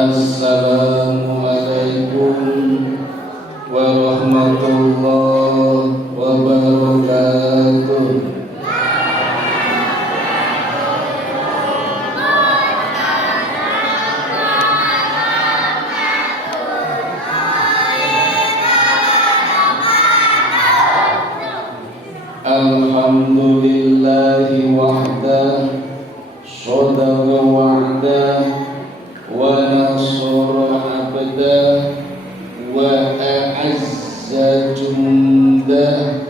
Assalamualaikum warahmatullahi wabarakatuh. Alhamdulillahi wahdah, shadaqa wa'dah, wa nasara abdah, wa a'azza jundah,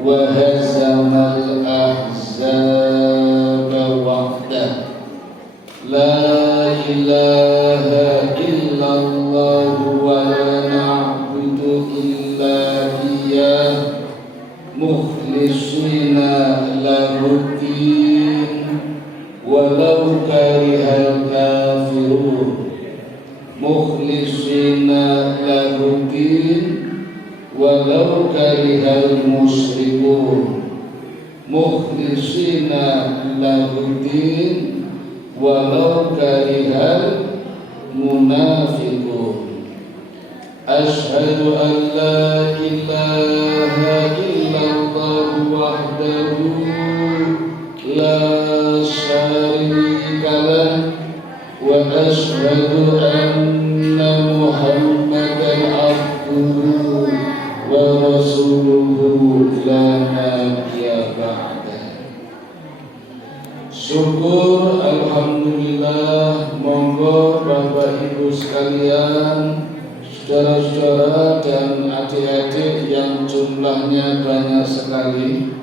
wa hazamal ahzaba wahdah. La ilaha illallah wa la na'budu illa iyyah mukhlisina lahuddin walau karihal kafirun. Mukhlisina lahuddin walau karihal musyrikun. Mukhlisina lahuddin walau karihal munafiqun. Asyhadu an la ilaha illallah wahdahu la syarika lah wa asyhadu anna Muhammadan abduhu wa rasuluhu la nabiyya ba'dah. Syukur alhamdulillah, monggo Bapak Ibu sekalian, saudara-saudara dan adik-adik yang jumlahnya banyak sekali,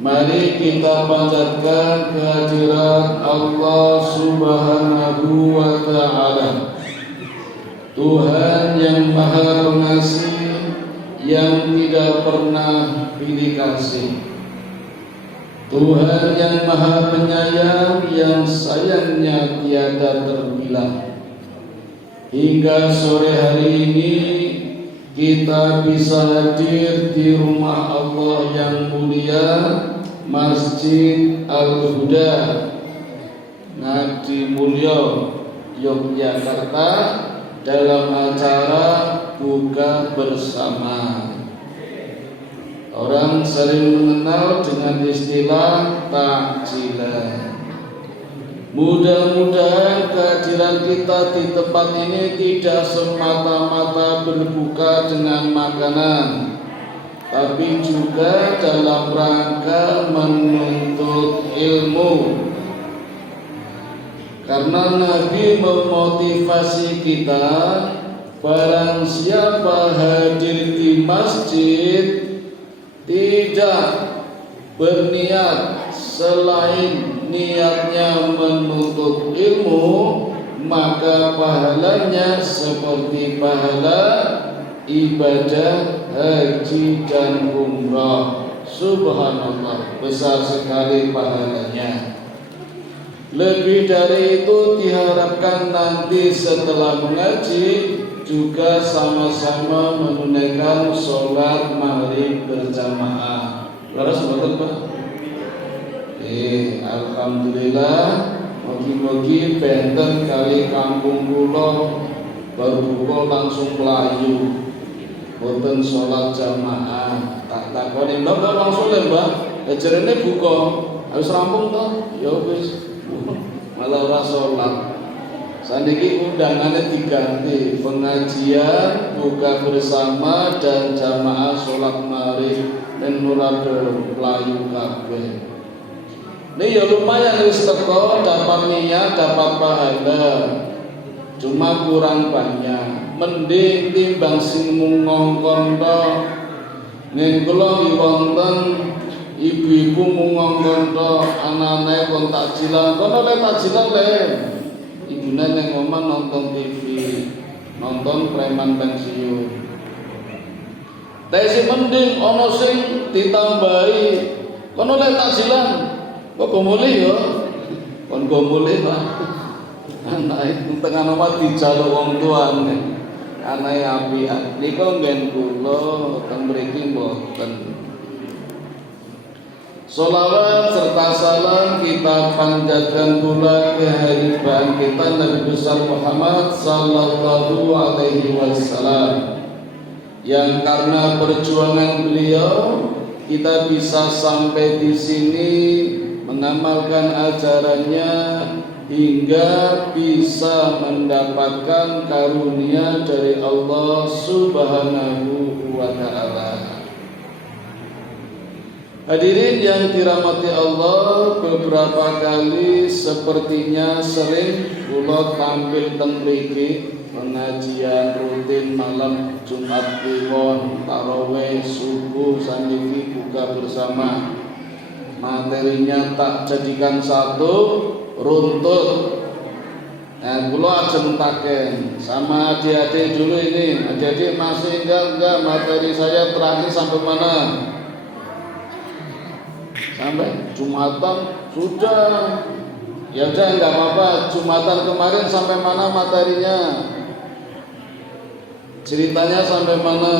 mari kita panjatkan kehadiran Allah Subhanahu wa Ta'ala, Tuhan yang Maha Pengasih, yang tidak pernah pilih kasih, Tuhan yang Maha Penyayang, yang sayangnya tiada terbilang. Hingga sore hari ini kita bisa hadir di rumah Allah yang mulia, Masjid Al-Huda, Ngadi Mulyo, Yogyakarta, dalam acara buka bersama. Orang sering mengenal dengan istilah takjilan. Mudah-mudahan kehadiran kita di tempat ini tidak semata-mata berbuka dengan makanan, tapi juga dalam rangka menuntut ilmu. Karena Nabi memotivasi kita, barang siapa hadir di masjid tidak berniat selain niatnya menuntut ilmu, maka pahalanya seperti pahala ibadah haji dan umrah. Subhanallah, besar sekali pahalanya. Lebih dari itu diharapkan nanti setelah mengaji juga sama-sama menunaikan sholat maghrib berjamaah. Laras betul Pak? Alhamdulillah, mugi-mugi benten kali kampung kula berbuka langsung melayu, boten sholat jamaah. Tak takoni Mbak kok langsung lho Mbak, jarene buka, harus rampung toh? Ya wis, malah ora sholat. Saniki undangannya diganti, pengajian buka bersama dan jamaah sholat maghrib dan nurado melayu kabeh. Ini ya lumayan wis teko, dapat niat, dapat pahala. Cuma kurang banyak. Mending timbang sing mung ngongkon tok. Ning kula wonten ibu-ibu mung ngongkon tok, anane kon takjilan. Kono le takjilan le. Ibune ning omah nonton TV, nonton preman pensiun. Tapi mending ana sing ditambahi. Kono le takjilan. Kok gomuli yo? Kon gomuli Pak. Anak itu tengah nama dijaluk wong tuane. Anak apian. Nika nggen kula teng mriki mboten. Salawat serta salam kita panjatkan pula kehadiran kita Nabi besar Muhammad sallallahu alaihi wasallam, yang karena perjuangan beliau kita bisa sampai di sini mengamalkan ajarannya hingga bisa mendapatkan karunia dari Allah Subhanahu wa ta'ala. Hadirin yang dirahmati Allah, beberapa kali sepertinya sering kula tampil teng mriki pengajian rutin malam Jumat Kliwon, tarawih, subuh, saniki buka bersama. Materinya tak jadikan satu runtut. Nah, kula ajentaken sama adik-adik dulu ini. Adik-adik masih enggak materi saya terakhir sampai mana? Sampai Jumatan sudah. Ya udah enggak apa-apa. Jumatan kemarin sampai mana materinya? Ceritanya sampai mana?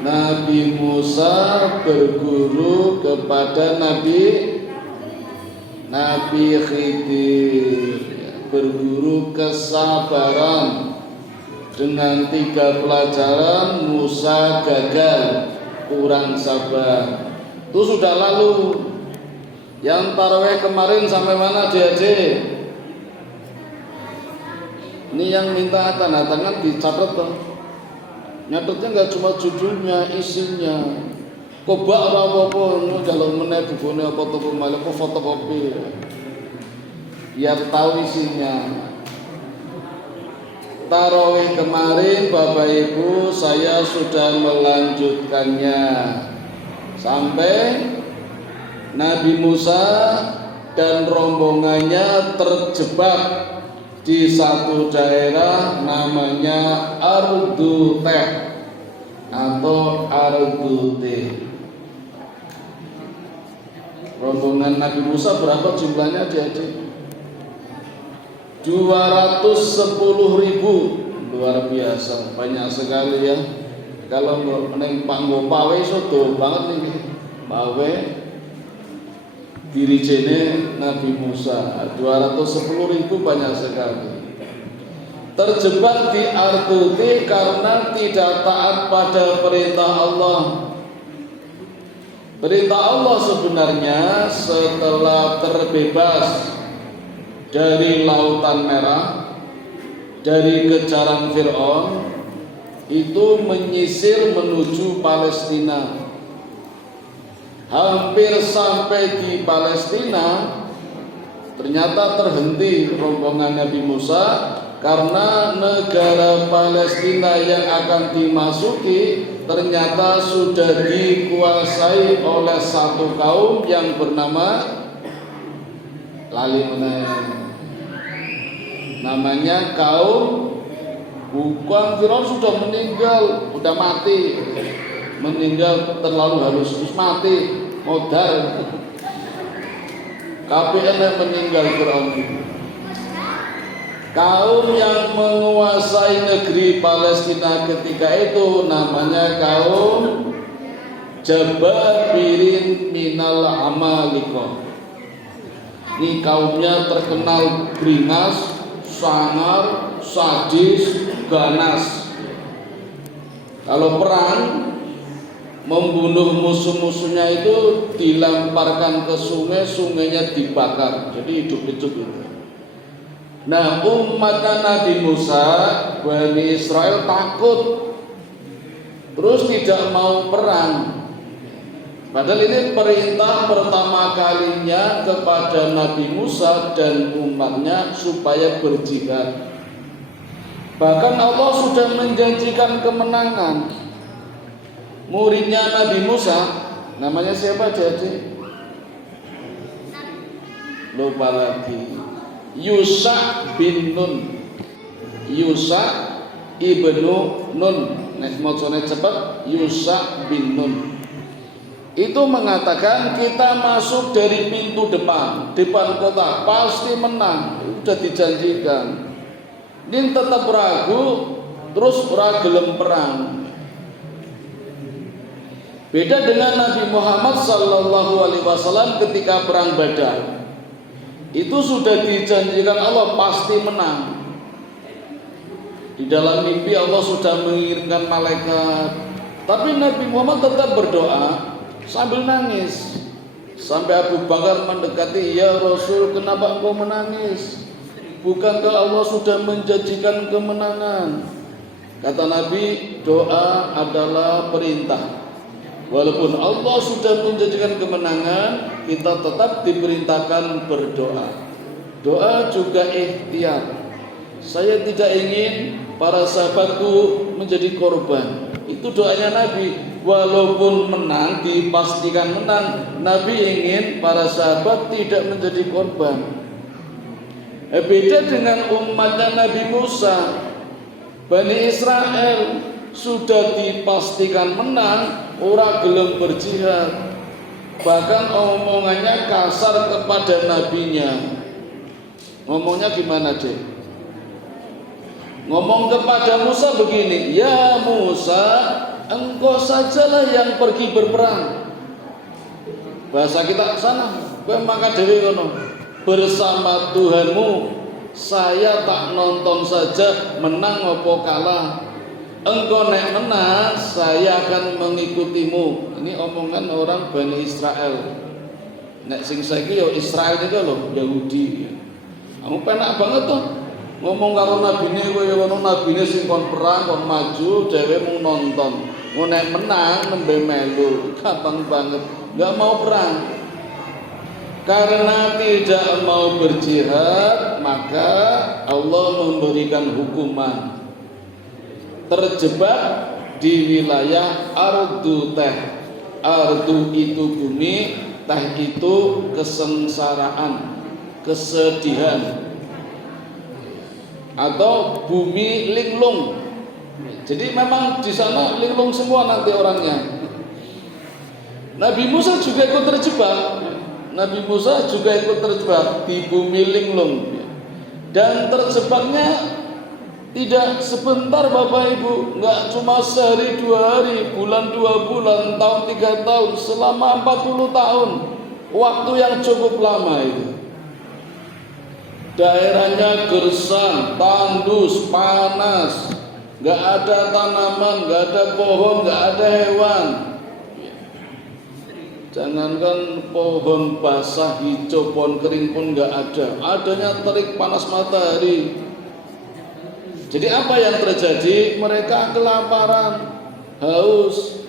Nabi Musa berguru kepada Nabi Khidir, berguru kesabaran. Dengan 3 pelajaran Musa gagal, kurang sabar. Itu sudah lalu. Yang tarawih kemarin sampai mana adik-adik? Ini yang minta tanda tangan dicatat toh. Nyatetnya nggak cuma judulnya, isinya. Kobak apa-apa, jalur meneh bukune apa toko malih apa fotokopi. Biar tahu isinya. Tarawih kemarin Bapak Ibu saya sudah melanjutkannya sampai Nabi Musa dan rombongannya terjebak di satu daerah namanya Ardu Teh atau Ardu Teh. Rombongan Nabi Musa berapa jumlahnya adik-adik? 210.000, luar biasa, banyak sekali ya. Kalau neng panggo pawe sodo banget nih pawe dirijene Nabi Musa. 210.000 banyak sekali. Terjebak di Arduti karena tidak taat pada perintah Allah. Perintah Allah sebenarnya setelah terbebas dari Lautan Merah, dari kejaran Fir'aun, itu menyisir menuju Palestina. Hampir sampai di Palestina, ternyata terhenti rombongan Nabi Musa karena negara Palestina yang akan dimasuki ternyata sudah dikuasai oleh satu kaum yang bernama lali meneh. Namanya kaum bukan Firaun, sudah meninggal, sudah mati, meninggal terlalu halus, mati, modal. KPN yang meninggal Firaun itu. Kaum yang menguasai negeri Palestina ketika itu namanya kaum Jababirin minal Amalikah. Ini kaumnya terkenal beringas, sangar, sadis, ganas. Kalau perang membunuh musuh-musuhnya itu dilemparkan ke sungai, sungainya dibakar, jadi hidup-hidup itu. Nah, umatnya Nabi Musa, Bani Israel takut, terus tidak mau perang. Padahal ini perintah pertama kalinya kepada Nabi Musa dan umatnya supaya berjihad. Bahkan Allah sudah menjanjikan kemenangan. Muridnya Nabi Musa, namanya siapa jadi? Lupa lagi. Yusha bin Nun. Yusha ibnu Nun. Nek macane cepet, Yusha bin Nun. Itu mengatakan kita masuk dari pintu depan kota pasti menang, sudah dijanjikan. Ini tetap ragu, terus ora gelem perang. Beda dengan Nabi Muhammad sallallahu alaihi wasallam ketika perang Badar. Itu sudah dijanjikan Allah pasti menang. Di dalam mimpi Allah sudah mengirimkan malaikat. Tapi Nabi Muhammad tetap berdoa sambil nangis. Sampai Abu Bakar mendekati, "Ya Rasul, kenapa engkau menangis? Bukankah Allah sudah menjanjikan kemenangan?" Kata Nabi, doa adalah perintah. Walaupun Allah sudah menjanjikan kemenangan, kita tetap diperintahkan berdoa. Doa juga ikhtiar. Saya tidak ingin para sahabatku menjadi korban. Itu doanya Nabi. Walaupun menang, dipastikan menang, Nabi ingin para sahabat tidak menjadi korban. Beda dengan umatnya Nabi Musa. Bani Israel sudah dipastikan menang, ora gelem berjihad. Bahkan omongannya kasar kepada nabinya. Ngomongnya gimana, Dek? Ngomong kepada Musa begini, "Ya Musa, engkau sajalah yang pergi berperang." Bahasa kita sana, kowe maka dhewe ngono. Bersama Tuhanmu, saya tak nonton saja menang apa kalah. Engkau nek menang, saya akan mengikutimu. Ini omongan orang Bani Israel. Nek sing saiki yo Israel itu loh, Yahudi. Kamu penak banget tuh ngomong karo nabine kowe yo ngono, nabine sing kon perang, kon maju, dhewe mung nonton. Mau nek menang nembe melu, gampang banget. Enggak mau perang. Karena tidak mau berjihad, maka Allah memberikan hukuman. Terjebak di wilayah ardu teh. Ardu itu bumi, teh itu kesengsaraan, kesedihan, atau bumi linglung. Jadi memang di sana linglung semua nanti orangnya. Nabi Musa juga ikut terjebak. Nabi Musa juga ikut terjebak di bumi linglung. Dan terjebaknya tidak sebentar Bapak Ibu, enggak cuma sehari dua hari, bulan dua bulan, tahun 3 tahun, selama 40 tahun. Waktu yang cukup lama itu. Daerahnya gersang, tandus, panas, enggak ada tanaman, enggak ada pohon, enggak ada hewan. Jangankan pohon basah, hijau, pohon kering pun enggak ada. Adanya terik panas matahari. Jadi apa yang terjadi? Mereka kelaparan, haus.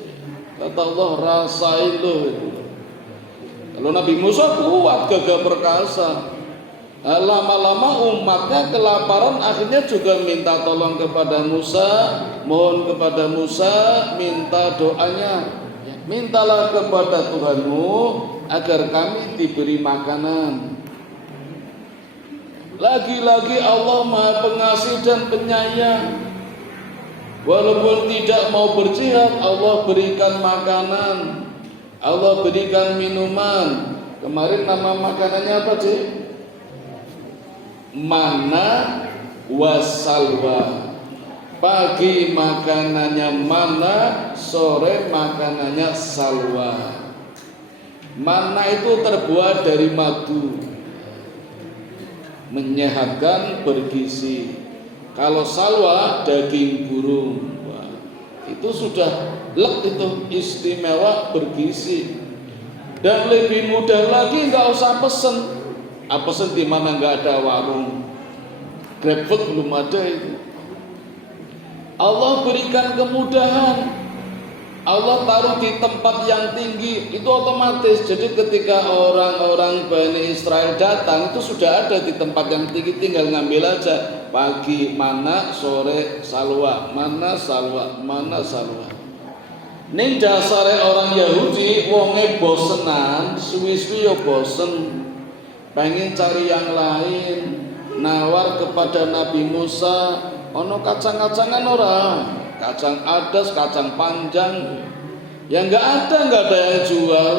Kata Allah, rasain loh. Kalau Nabi Musa kuat, gagah perkasa. Lama-lama umatnya kelaparan, akhirnya juga minta tolong kepada Musa, mohon kepada Musa, minta doanya. Mintalah kepada Tuhanmu agar kami diberi makanan. Lagi-lagi Allah Maha Pengasih dan Penyayang. Walaupun tidak mau berjihad, Allah berikan makanan, Allah berikan minuman. Kemarin nama makanannya apa, Cik? Mana wasalwa. Pagi makanannya mana, sore makanannya salwa. Mana itu terbuat dari madu, menyehatkan, bergizi. Kalau salwa daging burung. Wah, itu sudah lek, itu istimewa, bergizi. Dan lebih mudah lagi, nggak usah pesen. Pesen di mana nggak ada warung, GrabFood belum ada itu. Allah berikan kemudahan, Allah taruh di tempat yang tinggi, itu otomatis. Jadi ketika orang-orang Bani Israel datang, itu sudah ada di tempat yang tinggi, tinggal ngambil aja. Pagi mana, sore salwa, mana salwa, mana salwa. Ning dasare orang Yahudi, wonge bosenan, suwi-suwi yo bosen, pengen cari yang lain. Nawar kepada Nabi Musa, ono kacang-kacangan ora, kacang adas, kacang panjang, yang nggak ada yang jual,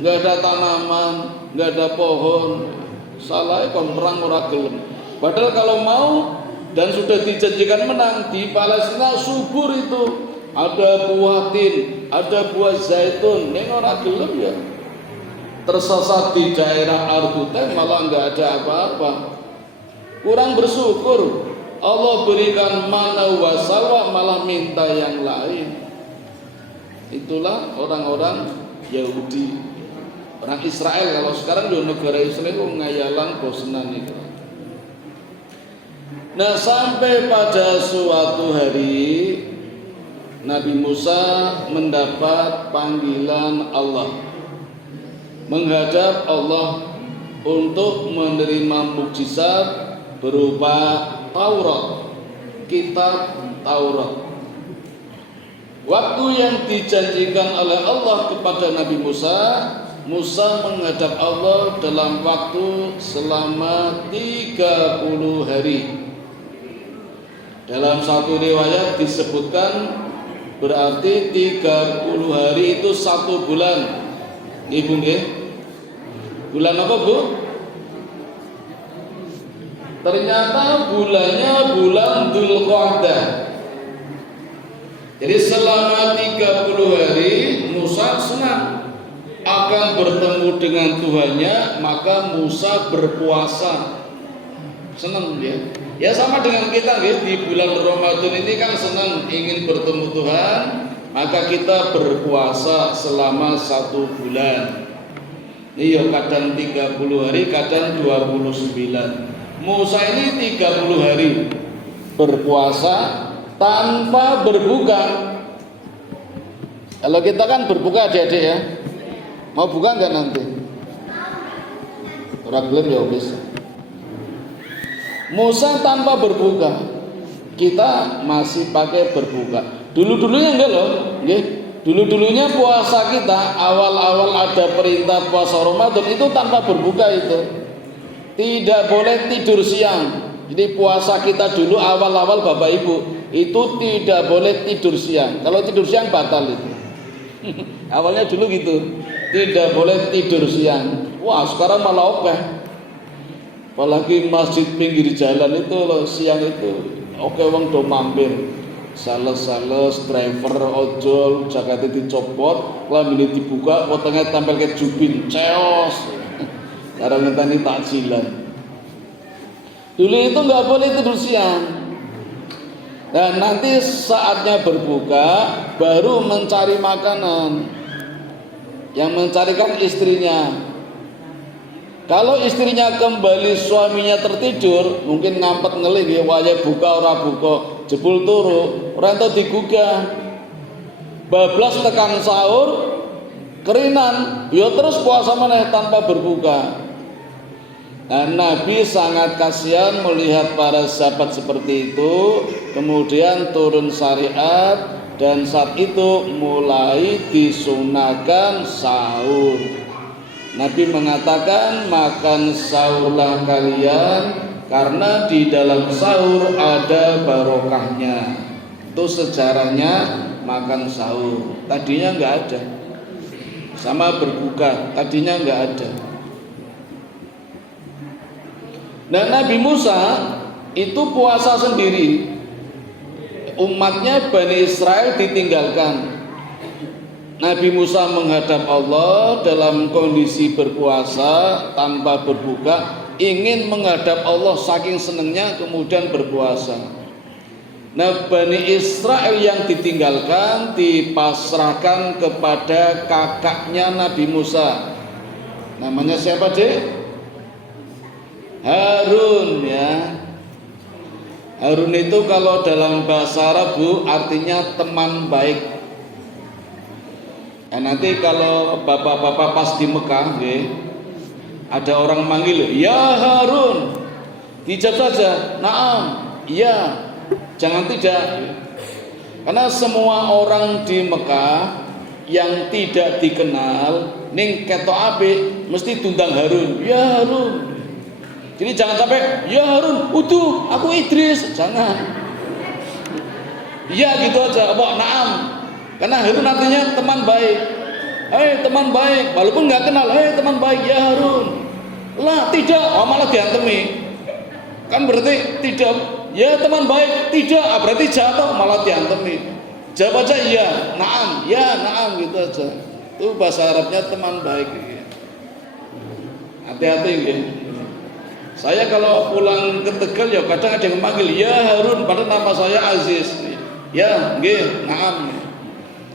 nggak ada tanaman, nggak ada pohon. Salah kon perang ora gelem. Padahal kalau mau dan sudah dijanjikan menang di Palestina subur itu, ada buah tin, ada buah zaitun, ning ora gelem ya. Tersesat di daerah Ardute malah nggak ada apa-apa. Kurang bersyukur. Allah berikan mana wa salwa malah minta yang lain. Itulah orang-orang Yahudi, orang Israel. Kalau sekarang di negara Israel ngayalan bosenan itu. Nah, sampai pada suatu hari Nabi Musa mendapat panggilan Allah, menghadap Allah untuk menerima mukjizat berupa Taurat, kitab Taurat. Waktu yang dijanjikan oleh Allah kepada Nabi Musa, Musa menghadap Allah dalam waktu selama 30 hari. Dalam satu riwayat disebutkan berarti 30 hari itu 1 bulan. Ibu nggih? Bulan apa, Bu? Ternyata bulannya bulan Dzulqa'dah. Jadi selama 30 hari Musa senang akan bertemu dengan Tuhannya, maka Musa berpuasa. Senang dia. Ya sama dengan kita guys, di bulan Ramadan ini kan senang ingin bertemu Tuhan, maka kita berpuasa selama 1 bulan. Iya, kadang 30 hari, kadang 29. Musa ini 30 hari berpuasa tanpa berbuka. Kalau kita kan berbuka adik-adik ya. Mau buka enggak nanti? Ora gelem ya wis. Musa tanpa berbuka. Kita masih pakai berbuka. Dulu-dulunya enggak loh, nggih. Dulu-dulunya puasa kita awal-awal ada perintah puasa Ramadan itu tanpa berbuka itu. Tidak boleh tidur siang. Jadi puasa kita dulu awal-awal Bapak Ibu itu tidak boleh tidur siang. Kalau tidur siang batal itu. Awalnya dulu gitu, tidak boleh tidur siang. Wah sekarang malah oke. Apalagi masjid pinggir jalan itu loh, siang itu oke wong do mampir. Sales-sales, driver, ojol, jaketnya dicopot, lamine dibuka, potongnya tampil ke jubin, ceos. Karena ngenteni takjilan. Dulu itu nggak boleh tidur siang. Dan nanti saatnya berbuka baru mencari makanan. Yang mencarikan istrinya. Kalau istrinya kembali suaminya tertidur, mungkin ngampet ngeling ya waya buka ora buka, jebul turu, ora ento digugah. Bablas tekan sahur, kerinan, ya terus puasa meneh tanpa berbuka. Dan Nabi sangat kasihan melihat para sahabat seperti itu, kemudian turun syariat dan saat itu mulai disunahkan sahur. Nabi mengatakan makan sahurlah kalian karena di dalam sahur ada barokahnya. Itu sejarahnya makan sahur. Tadinya nggak ada. Sama berbuka, tadinya nggak ada. Dan Nabi Musa itu puasa sendiri. Umatnya Bani Israel ditinggalkan. Nabi Musa menghadap Allah dalam kondisi berpuasa tanpa berbuka, ingin menghadap Allah saking senangnya kemudian berpuasa. Nah, Bani Israel yang ditinggalkan dipasrahkan kepada kakaknya Nabi Musa. Namanya siapa, Dek? Harun ya. Harun itu kalau dalam bahasa Arab Bu artinya teman baik. Nanti kalau bapak-bapak pas di Mekah ada orang manggil, ya Harun, dijawab saja, naam, iya, jangan tidak. Karena semua orang di Mekah yang tidak dikenal ning ketok apik mesti tundang Harun, ya Harun. Jadi jangan sampai, ya Harun, utuh, aku Idris, jangan. Iya gitu aja, apa naam. Karena Harun artinya teman baik. Hei teman baik, walaupun nggak kenal, hei teman baik, ya Harun. Lah tidak, malah diantemi. Kan berarti tidak, ya teman baik, tidak, berarti jatuh malah diantemi. Jawab aja iya, naam gitu aja. Itu bahasa Arabnya teman baik. Hati-hati ya. Saya kalau pulang ke Tegal ya kadang ada yang memanggil ya Harun, padahal nama saya Aziz. Ya, nggih, naam.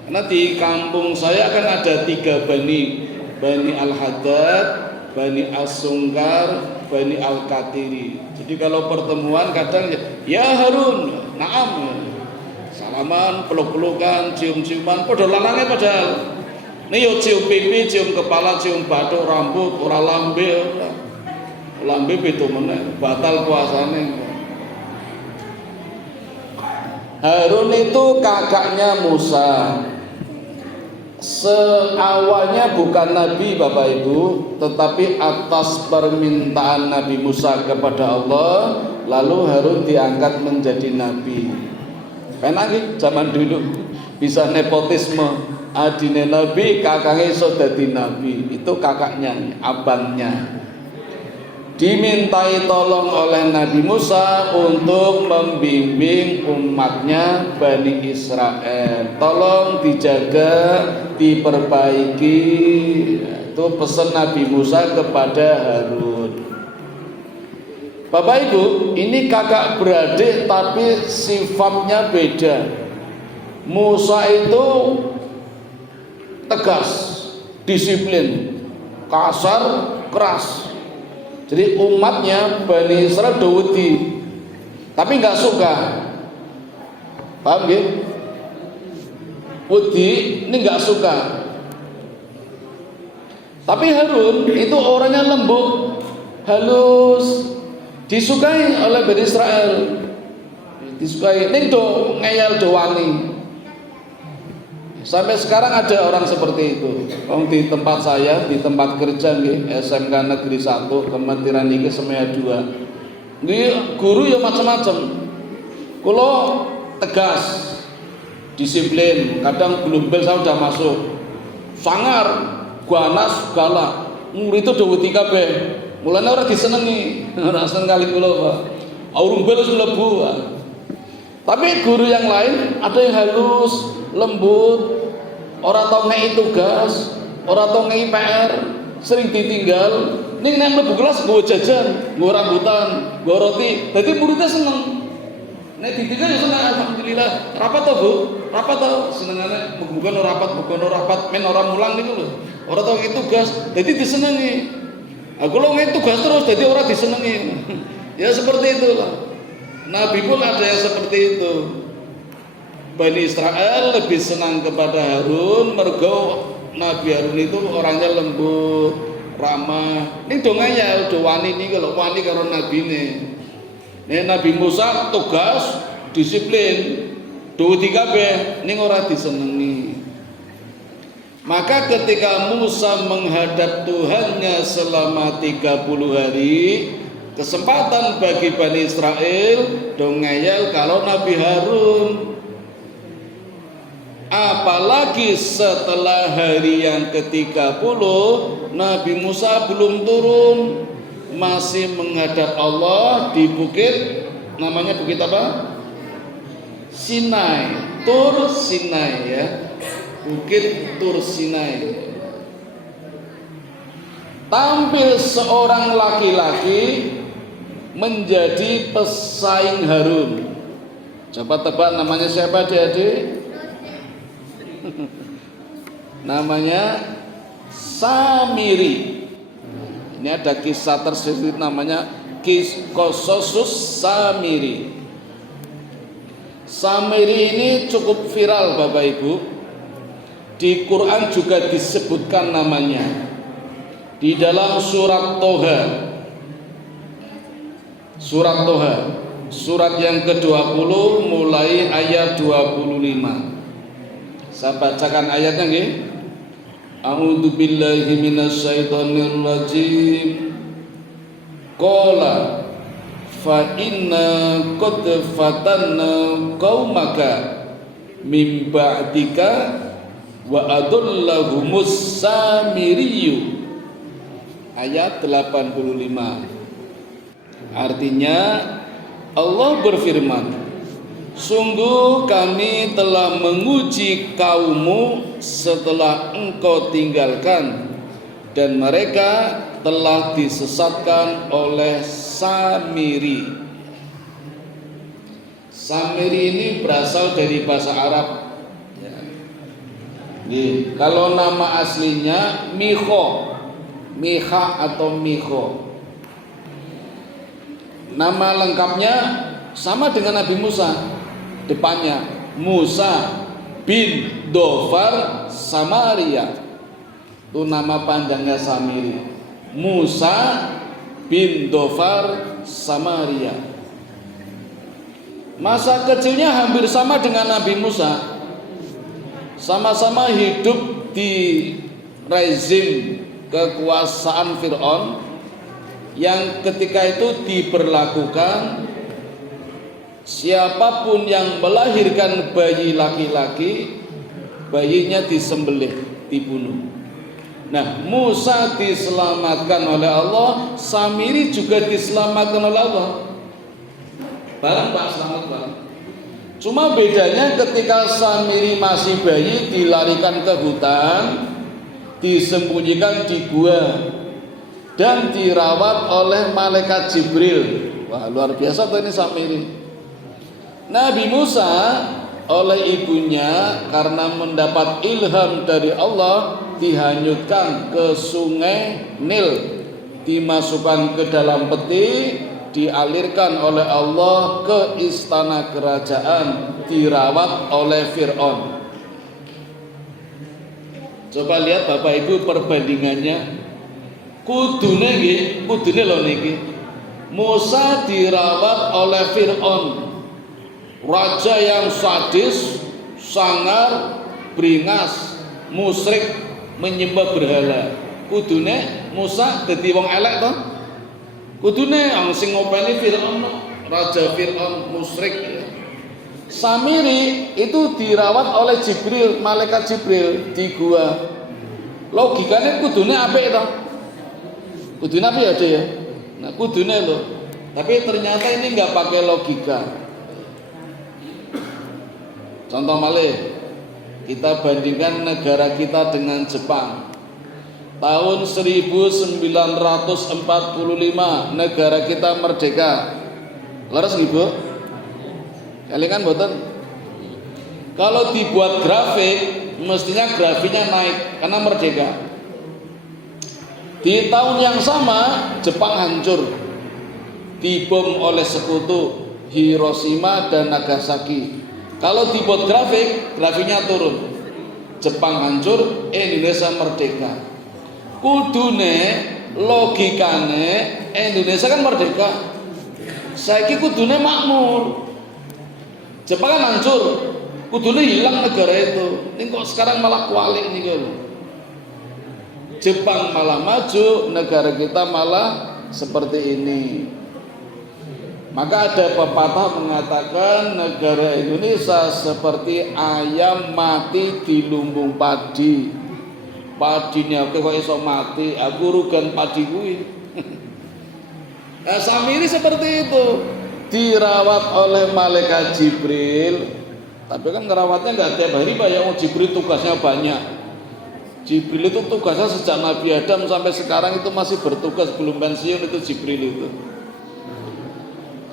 Karena di kampung saya kan ada 3 Bani Al-Haddad, Bani As-Sungkar, Bani Al-Katiri. Jadi kalau pertemuan kadang ya Harun, naam. Salaman, peluk-pelukan, cium-ciuman, padha lanange padahal. Nih yo cium pipi, cium kepala, cium bathuk, rambut, ora lambe. Lambe itu meneh, batal puasane. Harun itu kakaknya Musa. Seawalnya bukan nabi Bapak Ibu, tetapi atas permintaan Nabi Musa kepada Allah, lalu Harun diangkat menjadi nabi. Pengen zaman dulu bisa nepotisme, adine nabi, kakaknya iso dadi nabi. Itu kakaknya, abangnya. Dimintai tolong oleh Nabi Musa untuk membimbing umatnya Bani Israel. Tolong dijaga, diperbaiki. Itu pesan Nabi Musa kepada Harun. Bapak Ibu, ini kakak beradik tapi sifatnya beda. Musa itu tegas, disiplin, kasar, keras. Jadi umatnya Bani Israel Dawudi, tapi nggak suka. Paham ya? Wedi ini nggak suka. Tapi Harun itu orangnya lembut, halus, disukai oleh Bani Israel. Disukai. Ini do ngeyel doani. Sampai sekarang ada orang seperti itu. Di tempat saya, di tempat kerja nggih, SMK Negeri 1, Kementerian iki Semea 2. Nggih, guru ya macam-macam. Kulo tegas, disiplin, kadang belum bel saya udah masuk. Sangar, ganas, galak. Murid itu dawuh kabeh. Mulane ora disenengi. Ora seneng kali kulo, Pak. Aurung bel wis mlebu. Tapi guru yang lain ada yang halus, lembut, orang tau ngei tugas, orang tau ngei PR, sering ditinggal. Ning nang mlebu kelas nggo jajan, nggo rambutan, nggo roti. Dadi muridnya seneng. Nek ditinggal ya seneng, alhamdulillah. Rapat to, Bu? Rapat to, senengane muga-muga no rapat, men ora mulang niku lho. Ora tau ngei tugas, dadi disenengi. Aku lo ngei tugas terus dadi ora disenengi. Ya seperti itulah. Nabi pun ada yang seperti itu. Bani Israel lebih senang kepada Harun, mergo Nabi Harun itu orangnya lembut, ramah. Ini donganya udah wani nih kalau wani karo Nabi ini. Nih Nabi Musa tugas, disiplin, dua tiga ini orang disenangi. Maka ketika Musa menghadap Tuhannya selama 30 hari, kesempatan bagi Bani Israel dong ngeyel kalau Nabi Harun. Apalagi setelah hari yang ke-30 Nabi Musa belum turun, masih menghadap Allah di bukit, namanya bukit apa? Sinai, Tur Sinai ya. Bukit Tur Sinai. Tampil seorang laki-laki menjadi pesaing Harun. Coba tebak namanya siapa adik-adik? Namanya Samiri. Ini ada kisah tersebut namanya Kososus Samiri. Samiri ini cukup viral Bapak Ibu. Di Quran juga disebutkan namanya. Di dalam surat Toha, surat yang ke-20 mulai ayat 25. Saya bacakan ayatnya nggih. A'udzu billahi minasyaitonir rajim. Qala fa inna qad fatanna qaumaka min ba'dika wa adullahumus samiriyu. Ayat 85. Artinya Allah berfirman, Sungguh kami telah menguji kaummu setelah engkau tinggalkan, dan mereka telah disesatkan oleh Samiri. Samiri ini berasal dari bahasa Arab. Nih, kalau nama aslinya Miha atau Miho. Nama lengkapnya sama dengan Nabi Musa. Depannya Musa bin Dofar Samaria. Itu nama panjangnya Samiri. Musa bin Dofar Samaria. Masa kecilnya hampir sama dengan Nabi Musa. Sama-sama hidup di rezim kekuasaan Fir'aun yang ketika itu diberlakukan siapapun yang melahirkan bayi laki-laki, bayinya disembelih, dibunuh. Nah, Musa diselamatkan oleh Allah, Samiri juga diselamatkan oleh Allah. Barang Pak, selamat Pak. Cuma bedanya ketika Samiri masih bayi dilarikan ke hutan, disembunyikan di gua dan dirawat oleh malaikat Jibril. Wah, luar biasa tuh ini Samiri. Nabi Musa oleh ibunya karena mendapat ilham dari Allah dihanyutkan ke sungai Nil, dimasukkan ke dalam peti, dialirkan oleh Allah ke istana kerajaan, dirawat oleh Fir'aun. Coba lihat Bapak Ibu perbandingannya. Kudune lho niki. Musa dirawat oleh Fir'aun, raja yang sadis, sangar, beringas, musyrik, menyembah berhala. Kudune Musa dadi wong elek to? Kudune sing ngopeni Fir'aun, raja Fir'aun musyrik. Samiri itu dirawat oleh Jibril, malaikat Jibril di gua. Logikanya kudune apik to? Kudune apik ya, ya. Nah, kudune lho. Tapi ternyata ini enggak pakai logika. Contoh malih, kita bandingkan negara kita dengan Jepang. Tahun 1945 negara kita merdeka. Leres nggih, Bu? Kelingan mboten? Kalau dibuat grafik, mestinya grafiknya naik karena merdeka. Di tahun yang sama Jepang hancur, dibom oleh sekutu Hiroshima dan Nagasaki. Kalau dibuat grafik, grafiknya turun. Jepang hancur, Indonesia merdeka. Kudune logikane Indonesia kan merdeka, saiki kudune makmur. Jepang kan hancur, kudune hilang negara itu. Ini kok sekarang malah kualik nih gitu. Jepang malah maju, negara kita malah seperti ini. Maka ada pepatah mengatakan negara Indonesia seperti ayam mati di lumbung padi. Padinya kok iso mati, aku rugan padi kuwi. Nah, Samiri seperti itu, dirawat oleh malaikat Jibril. Tapi kan ngerawatnya nggak tiap hari Pak, ya Jibril tugasnya banyak. Jibril itu tugasnya sejak Nabi Adam sampai sekarang itu masih bertugas, belum pensiun itu Jibril itu.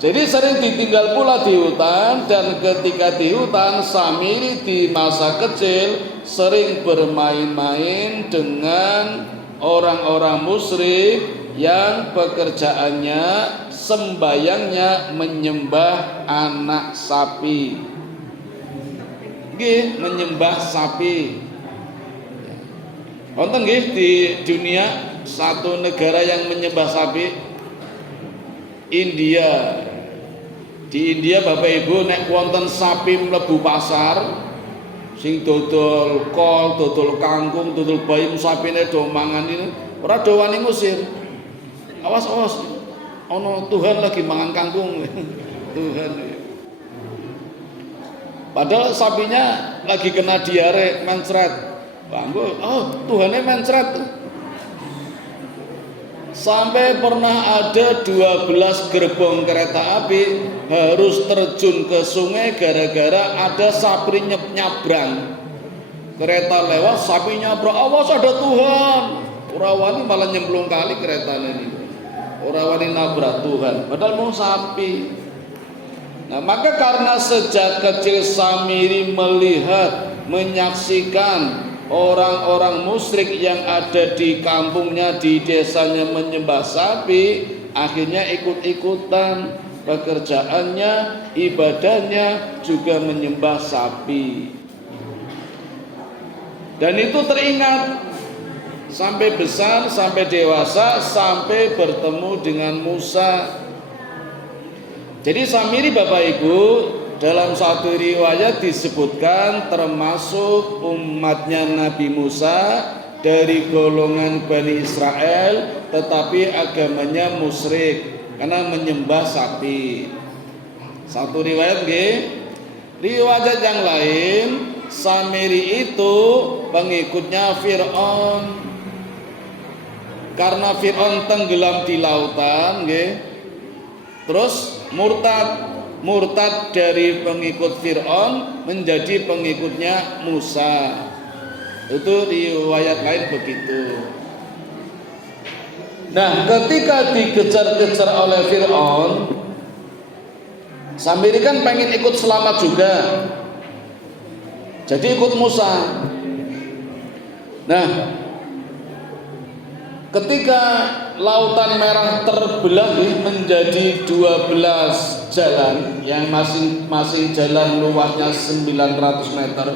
Jadi sering ditinggal pula di hutan, dan ketika di hutan Samiri di masa kecil sering bermain-main dengan orang-orang musyrik yang pekerjaannya sembayangnya menyembah anak sapi. Nggih, menyembah sapi. Wonten nggih di dunia satu negara yang menyembah sapi? India. Di India Bapak Ibu nek wonten sapi mlebu pasar, sing dodol kol, dodol kangkung, dodol bayam, sapine do mangan ini, ora do wani ngusir. Awas ono Tuhan lagi mangan kangkung. Tuhan. Padahal sapinya lagi kena diare, mencret. Oh, Tuhannya mencret. Sampai pernah ada 12 gerbong kereta api harus terjun ke sungai gara-gara ada sapi nyabrang. Kereta lewat, sapi nyabrang, awas ada Tuhan. Orang wani malah nyemplung kali kereta ini. Orang wani nabrak Tuhan, padahal mau sapi. Nah, maka karena sejak kecil Samiri melihat, menyaksikan orang-orang musyrik yang ada di kampungnya, di desanya menyembah sapi, akhirnya ikut-ikutan pekerjaannya, ibadahnya juga menyembah sapi. Dan itu teringat sampai besar, sampai dewasa, sampai bertemu dengan Musa. Jadi Samiri Bapak Ibu dalam satu riwayat disebutkan termasuk umatnya Nabi Musa dari golongan Bani Israel, tetapi agamanya musyrik karena menyembah sapi. Satu riwayat riwayat yang lain, Samiri itu pengikutnya Fir'aun. Karena Fir'aun tenggelam di lautan, terus murtad dari pengikut Fir'aun menjadi pengikutnya Musa. Itu riwayat lain begitu. Nah, ketika dikejar-kejar oleh Fir'aun, Samiri kan pengen ikut selamat juga, jadi ikut Musa. Nah, ketika Lautan Merah terbelah menjadi 12 jalan yang masing-masing jalan luasnya 900 meter,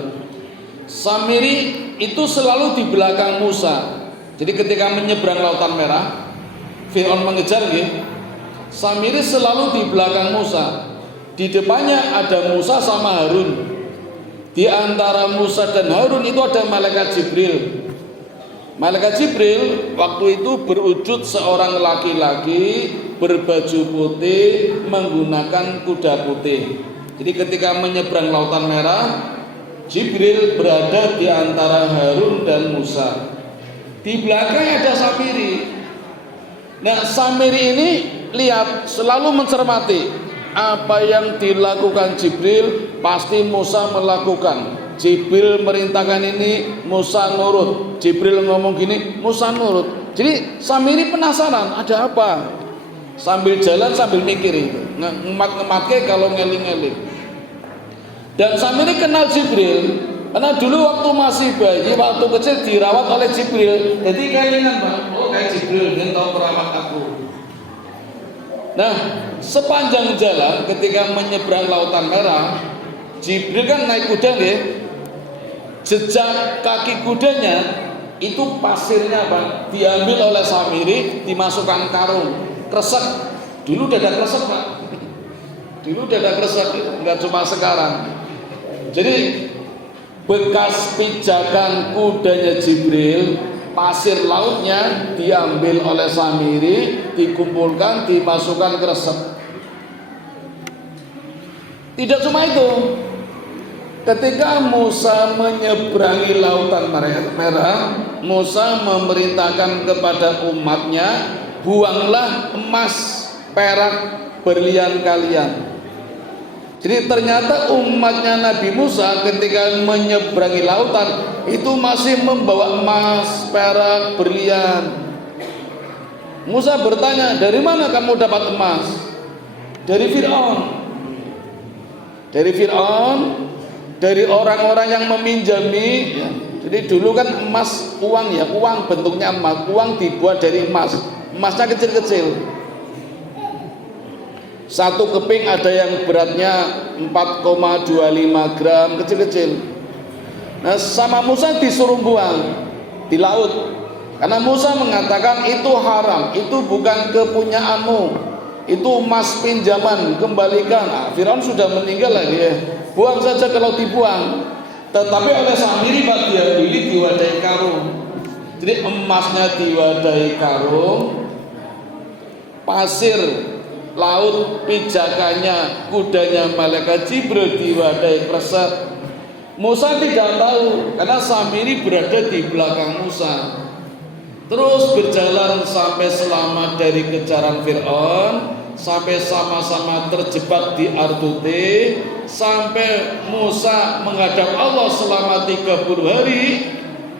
Samiri itu selalu di belakang Musa. Jadi ketika menyeberang Lautan Merah, Fir'aun mengejar, Samiri selalu di belakang Musa. Di depannya ada Musa sama Harun. Di antara Musa dan Harun itu ada malaikat Jibril. Malaikat Jibril waktu itu berwujud seorang laki-laki berbaju putih menggunakan kuda putih. Jadi ketika menyeberang Lautan Merah, Jibril berada di antara Harun dan Musa. Di belakang ada Samiri. Nah, Samiri ini lihat, selalu mencermati apa yang dilakukan Jibril, pasti Musa melakukan. Jibril merintahkan ini, Musa nurut. Jibril ngomong gini, Musa nurut. Jadi Samiri penasaran ada apa. Sambil jalan sambil mikir itu, ngemat-ngematke kalau ngeling-ngeling. Dan Samiri kenal Jibril karena dulu waktu masih bayi, waktu kecil dirawat oleh Jibril. Jadi kelingan, Pak, oh kayak Jibril, dia tahu perawat aku. Nah, sepanjang jalan ketika menyeberang Lautan Merah, Jibril kan naik kuda, jejak kaki kudanya itu pasirnya, Pak, diambil oleh Samiri, dimasukkan karung, kresek. Dulu udah ada kresek, Pak. Dulu udah ada kresek, nggak cuma sekarang. Jadi bekas pijakan kudanya Jibril, pasir lautnya diambil oleh Samiri, dikumpulkan, dimasukkan kresek. Tidak cuma itu, ketika Musa menyeberangi Lautan Merah, Musa memerintahkan kepada umatnya, buanglah emas, perak, berlian kalian. Jadi ternyata umatnya Nabi Musa ketika menyeberangi lautan itu masih membawa emas, perak, berlian. Musa bertanya, dari mana kamu dapat emas? Dari Fir'aun. Dari Fir'aun, dari orang-orang yang meminjami, ya. Jadi dulu kan emas, uang, ya, uang bentuknya emas, uang dibuat dari emas, emasnya kecil-kecil. Satu keping ada yang beratnya 4,25 gram, kecil-kecil. Nah, sama Musa disuruh buang di laut, karena Musa mengatakan itu haram, itu bukan kepunyaanmu, itu emas pinjaman, kembalikan. Nah, Firaun sudah meninggal lagi, buang saja kalau dibuang. Tetapi oleh Samiri, Pak, dia beli diwadahi karung. Jadi emasnya diwadahi karung, pasir laut pijakannya kudanya malaikat Jibril diwadahi kresek. Musa tidak tahu karena Samiri berada di belakang Musa. terus berjalan sampai selamat dari kejaran Fir'aun, sampai sama-sama terjebak di Ardute, sampai Musa menghadap Allah selama 30 hari.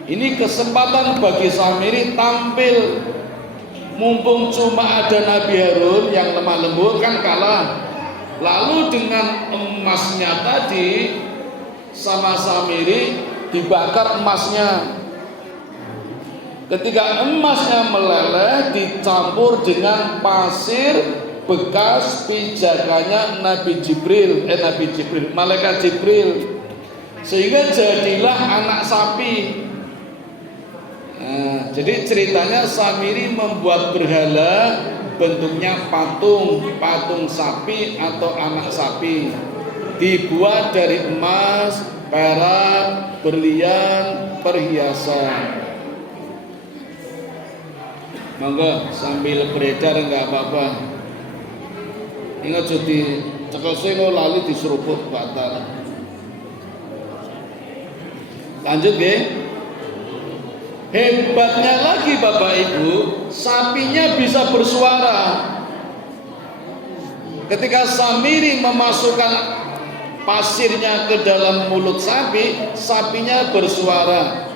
Ini kesempatan bagi Samiri tampil. Mumpung cuma ada Nabi Harun yang lemah lembut kan kalah. Lalu dengan emasnya tadi sama Samiri dibakar emasnya. Ketika emasnya meleleh dicampur dengan pasir bekas pijakannya malaikat Jibril, sehingga jadilah anak sapi. Nah, jadi ceritanya Samiri membuat berhala bentuknya patung sapi atau anak sapi, dibuat dari emas, perak, berlian, perhiasan. Monggo sambil beredar enggak apa-apa. Ingat jadi cekel sing lali diseruput batal. Lanjut nggih. Hebatnya lagi Bapak Ibu, sapinya bisa bersuara. Ketika Samiri memasukkan pasirnya ke dalam mulut sapi, sapinya bersuara.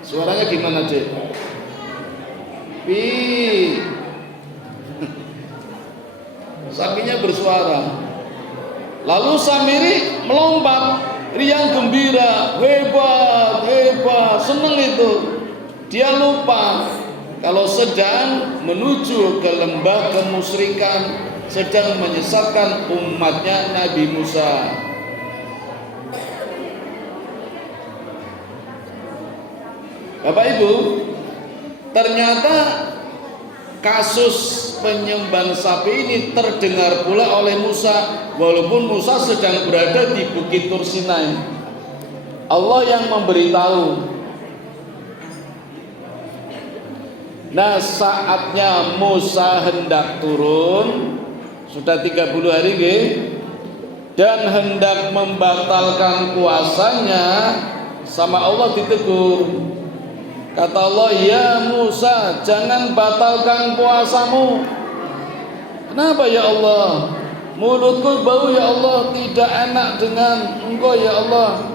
Suaranya gimana, Dek? Sapinya bersuara. Lalu Samiri melompat, riang gembira, hebat, seneng itu. Dia lupa kalau sedang menuju ke lembah kemusyrikan, sedang menyesatkan umatnya Nabi Musa. Bapak Ibu, ternyata kasus penyembahan sapi ini terdengar pula oleh Musa, walaupun Musa sedang berada di Bukit Tur Sinai. Allah yang memberitahu. Nah, saatnya Musa hendak turun, sudah 30 hari dan hendak membatalkan puasanya, sama Allah ditegur. Kata Allah, ya Musa, jangan batalkan puasamu. Kenapa ya Allah? Mulutku bau ya Allah, tidak enak dengan engkau ya Allah.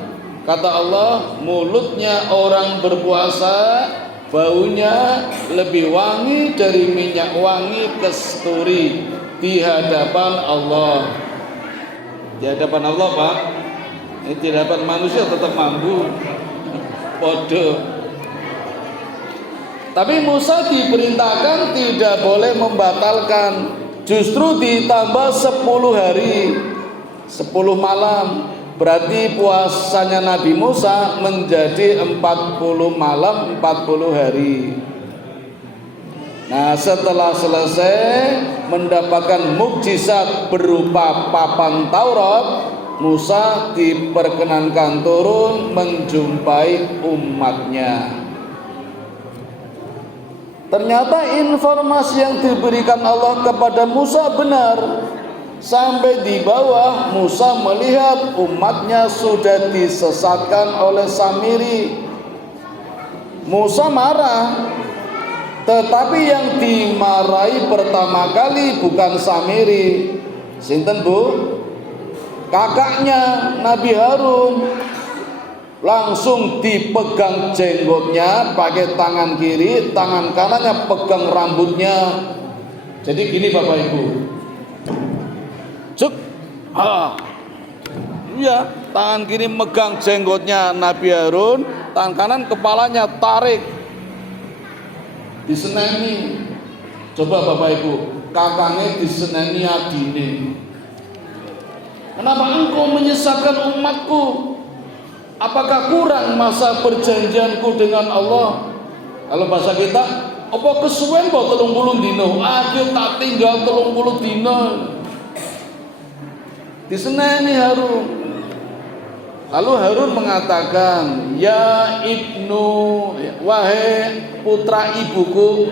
Kata Allah, mulutnya orang berpuasa, baunya lebih wangi dari minyak wangi kasturi di hadapan Allah. Di hadapan Allah, Pak. Di hadapan manusia tetap mampu. Bodoh. Tapi Musa diperintahkan tidak boleh membatalkan, justru ditambah 10 hari 10 malam. Berarti puasanya Nabi Musa menjadi 40 malam 40 hari. Nah, setelah selesai mendapatkan mukjizat berupa papan Taurat, Musa diperkenankan turun menjumpai umatnya. Ternyata informasi yang diberikan Allah kepada Musa benar. Sampai di bawah Musa melihat umatnya sudah disesatkan oleh Samiri. Musa marah, tetapi yang dimarahi pertama kali bukan Samiri. Sinten Bu? Kakaknya Nabi Harun. Langsung dipegang jenggotnya pakai tangan kiri, tangan kanannya pegang rambutnya. Jadi gini Bapak Ibu, iya, tangan kiri megang jenggotnya Nabi Harun, tangan kanan kepalanya tarik, diseneni. Coba Bapak Ibu, kakaknya diseneni adine. Kenapa engkau menyesatkan umatku? Apakah kurang masa perjanjianku dengan Allah? Kalau bahasa kita, apa kesuwen kok 30 dino? Aku tak tinggal 30 dino. Diseneni Harun. Lalu Harun mengatakan, ya ibnu, wahai putra ibuku,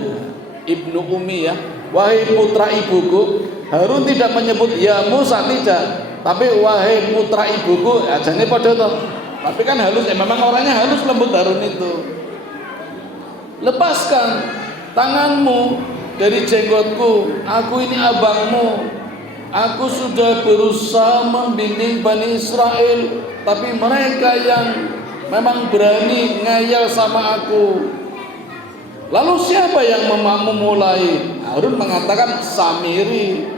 ibnu Umi ya, wahai putra ibuku. Harun tidak menyebut ya Musa, tidak, tapi wahai putra ibuku. Ajane padha to. Tapi kan halus, memang orangnya halus lembut Harun itu. lepaskan tanganmu dari jenggotku, aku ini abangmu. Aku sudah berusaha membimbing Bani Israel, tapi mereka yang memang berani ngeyel sama aku. Lalu siapa yang memulai? Harun mengatakan Samiri.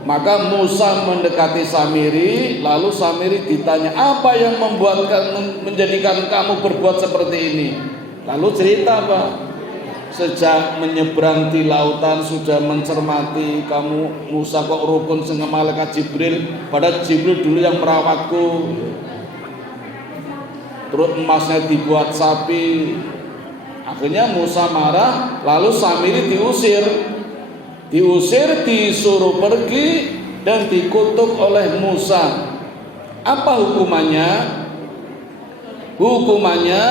Maka Musa mendekati Samiri, lalu Samiri ditanya, apa yang menjadikan kamu berbuat seperti ini? Lalu cerita apa? Sejak menyeberang di lautan sudah mencermati kamu, Musa kok rukun dengan malaikat Jibril, padahal Jibril dulu yang merawatku. Terus emasnya dibuat sapi. Akhirnya Musa marah, lalu Samiri diusir, disuruh pergi dan dikutuk oleh Musa. Apa hukumannya? Hukumannya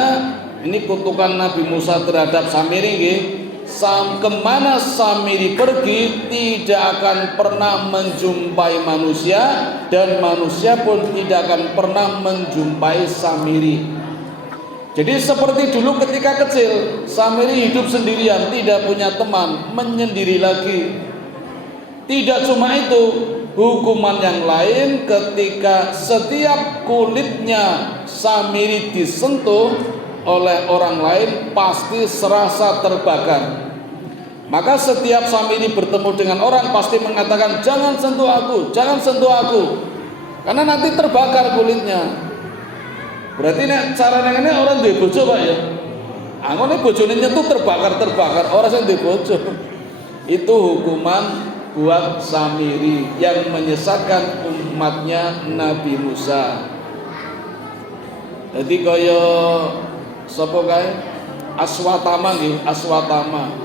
ini kutukan Nabi Musa terhadap Samiri. Kemana Samiri pergi tidak akan pernah menjumpai manusia, dan manusia pun tidak akan pernah menjumpai Samiri. Jadi seperti dulu ketika kecil, Samiri hidup sendirian, tidak punya teman, menyendiri lagi. Tidak cuma itu, hukuman yang lain ketika setiap kulitnya Samiri disentuh oleh orang lain pasti serasa terbakar. Maka setiap Samiri bertemu dengan orang pasti mengatakan, jangan sentuh aku, jangan sentuh aku, karena nanti terbakar kulitnya. Berarti nek carane ngene orang duwe bojo Pak ya. Angone bojone nyentuh terbakar, orang sing duwe bojo. Itu hukuman buat Samiri yang menyesatkan umatnya Nabi Musa. Jadi kaya sapa kae? Aswatama nggih, Aswatama.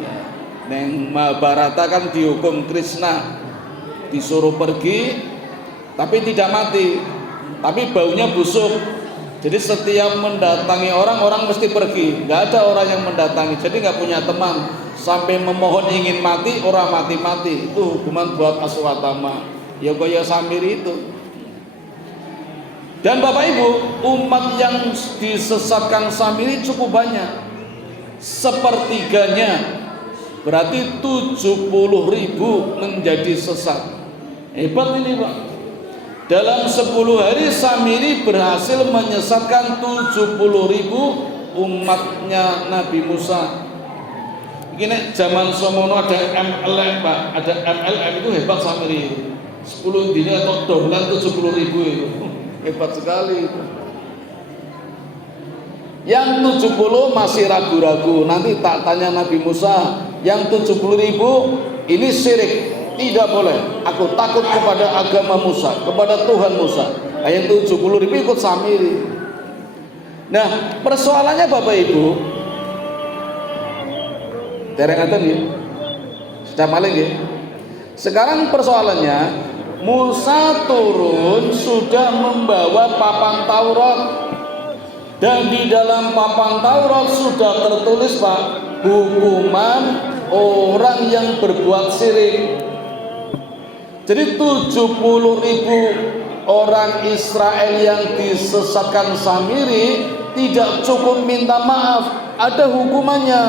Ya, neng Mahabharata kan dihukum Krishna, disuruh pergi tapi tidak mati, tapi baunya busuk. Jadi setiap mendatangi orang mesti pergi, nggak ada orang yang mendatangi, jadi nggak punya teman. Sampai memohon ingin mati, orang mati-mati. Itu hukuman buat Aswatama. Ya kaya Samiri itu. Dan Bapak Ibu, umat yang disesatkan Samiri cukup banyak. Sepertiganya, berarti 70.000 menjadi sesat. Hebat ini Pak. Dalam 10 hari Samiri berhasil menyesatkan 70.000 umatnya Nabi Musa. Ini zaman semono ada MLM Pak, ada MLM itu hebat Samiri. 10 dini atau dobelan 70.000 itu hebat sekali. Yang 70 masih ragu-ragu. Nanti tak tanya Nabi Musa, yang 70.000 ini syirik, tidak boleh. Aku takut kepada agama Musa, kepada Tuhan Musa. Yang 70.000 ikut Samiri. Nah, persoalannya Bapak Ibu, dereng ngaten nggih. Sudah malih nggih. Sekarang persoalannya, Musa turun sudah membawa papan Taurat, dan di dalam papan Taurat sudah tertulis Pak, hukuman orang yang berbuat syirik. Jadi 70.000 orang Israel yang disesatkan Samiri tidak cukup minta maaf, ada hukumannya,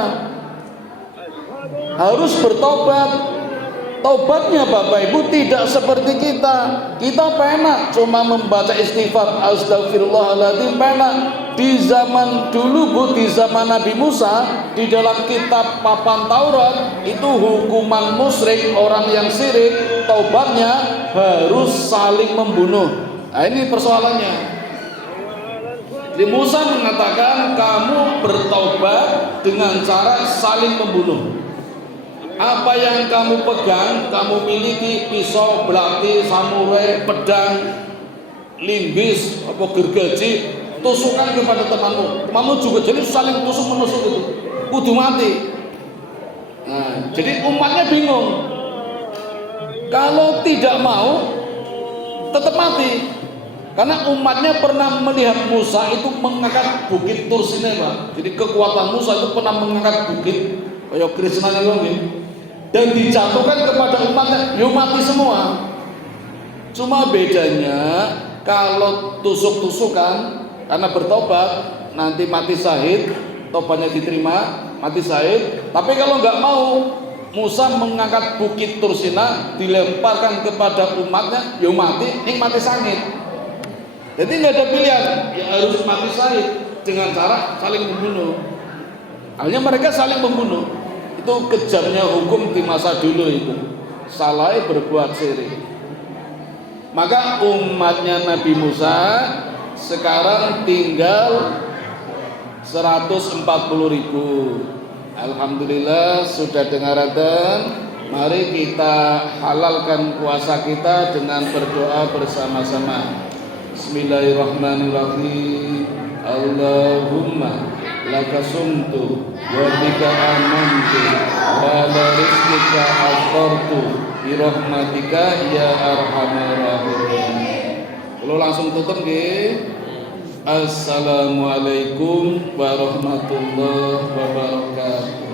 harus bertobat. Tobatnya Bapak Ibu tidak seperti kita penak cuma membaca istighfar, astagfirullahaladzim, penak. Di zaman dulu Bu, di zaman Nabi Musa, di dalam kitab papan Taurat itu hukuman musyrik, orang yang syirik, tobatnya harus saling membunuh. Nah ini persoalannya. Di Musa mengatakan kamu bertobat dengan cara saling membunuh. Apa yang kamu pegang, kamu miliki, pisau, belati, samurai, pedang, limbis, apa gergaji, tusukan kepada temanmu juga, jadi saling tusuk menusuk itu, kudu mati. Nah, jadi umatnya bingung, kalau tidak mau tetap mati, karena umatnya pernah melihat Musa itu mengangkat bukit Tursine Pak. Jadi kekuatan Musa itu pernah mengangkat bukit kayak Krishna ini, dan dijatuhkan kepada umatnya, yuk mati semua. Cuma bedanya kalau tusuk-tusukan karena bertobat nanti mati syahid, tobatnya diterima, mati syahid. Tapi kalau nggak mau, Musa mengangkat bukit Tursina, dilemparkan kepada umatnya, ya mati, ini mati syahid. Jadi nggak ada pilihan, ya harus mati syahid dengan cara saling membunuh. Akhirnya mereka saling membunuh. Itu kejamnya hukum di masa dulu itu. Salah berbuat syirik. Maka umatnya Nabi Musa sekarang tinggal 140.000. Alhamdulillah sudah dengar adzan. Mari kita halalkan puasa kita dengan berdoa bersama-sama. Bismillahirrahmanirrahim. Allahumma laka sumtu wa bika amantu wa ala rizqika aftartu bi rahmatika ya arhamar rahimin. Kalau langsung tutup nggih. Assalamualaikum warahmatullahi wabarakatuh.